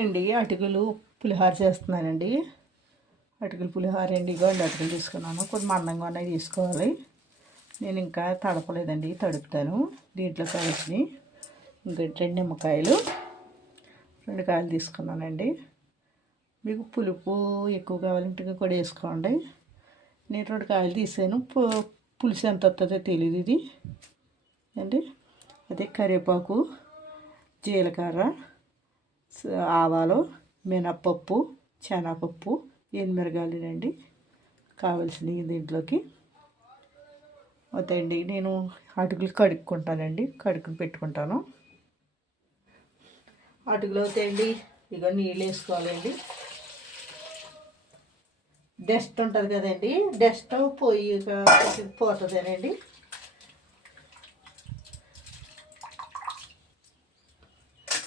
అండి అటుకులు పులిహోర చేస్తున్నానండి. అటుకులు పులిహోర అండి. ఇగోండి అటుకులు తీసుకున్నాను. కొన్ని మందంగా ఉన్నాయి తీసుకోవాలి. నేను ఇంకా తడపలేదండి, తడుపుతాను. దీంట్లో కలిసి ఇంకా 2 నిమ్మకాయలు, 2 కాయలు తీసుకున్నానండి. మీకు పులుపు ఎక్కువ కావాలంటే కూడా వేసుకోండి. నేను 2 కాయలు తీసాను. పులుసు ఎంత వస్తుందో తెలియదు ఇది అండి. అదే కరివేపాకు, జీలకర్ర, ఆవాలు, మినప్పప్పు, శనగపప్పు, ఎనిమిరగాయలండి కావాల్సినవి దీంట్లోకి అవుతాయండి. నేను అటుకులు కడుక్కుంటానండి, కడుక్కుని పెట్టుకుంటాను. అటుకులు అవుతాయండి. ఇక నీళ్ళు వేసుకోవాలండి. డస్ట్ ఉంటుంది కదండి, డస్ట్ పొయ్యిగా పోతుందేనండి.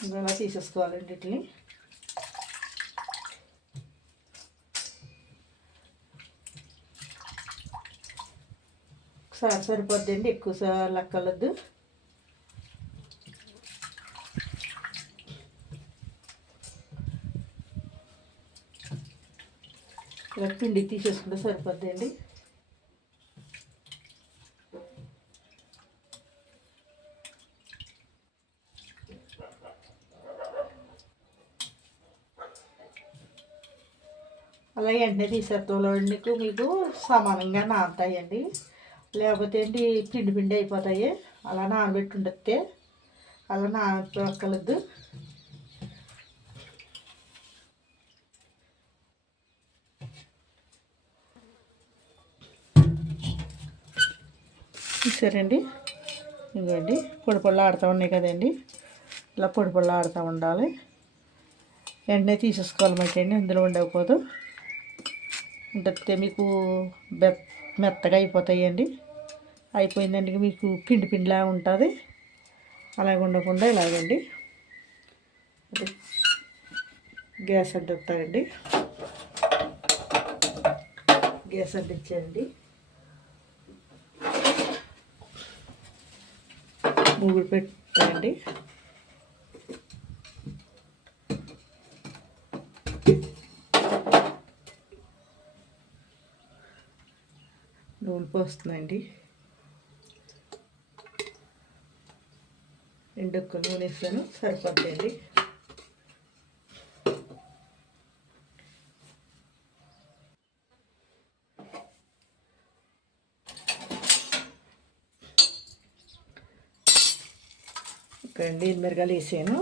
ఇలా తీసేసుకోవాలండి. వీటిని ఒకసారి సరిపోద్దండి, ఎక్కువసార్లు లెక్కలొద్దు. ఇలా పిండి తీసేసుకుంటే సరిపోద్దండి. అలా వెంటనే తీసేద్దాంలో మీకు సమానంగా నానతాయండి. లేకపోతే ఏంటి పిండి పిండి అయిపోతాయి. అలా నానబెట్టి ఉండొస్తే అలా నానబెట్టకలద్దు. చూసారండి, ఇదిగోండి పొడి పొడిలు ఆడుతూ ఉన్నాయి కదండి. ఇలా పొడి పొడిలు ఆడుతూ ఉండాలి. వెంటనే తీసేసుకోవాలన్నమాట అండి. ఇందులో ఉండకపోదు ఉంటే మీకు మెత్తగా అయిపోతాయండి. అయిపోయిందండి మీకు పిండి పిండిలా ఉంటుంది. అలాగే ఉండకుండా ఇలాగండి గ్యాస్ అంటిస్తారండి. గ్యాస్ అంటించండి. మూగుడు పెట్టండి. నూనె పోస్తుందండి. ఎండొక్క నూనె వేసాను, సరిపోతాయండి. ఇక్కడ ఎనిమిరగాయలు వేసాను.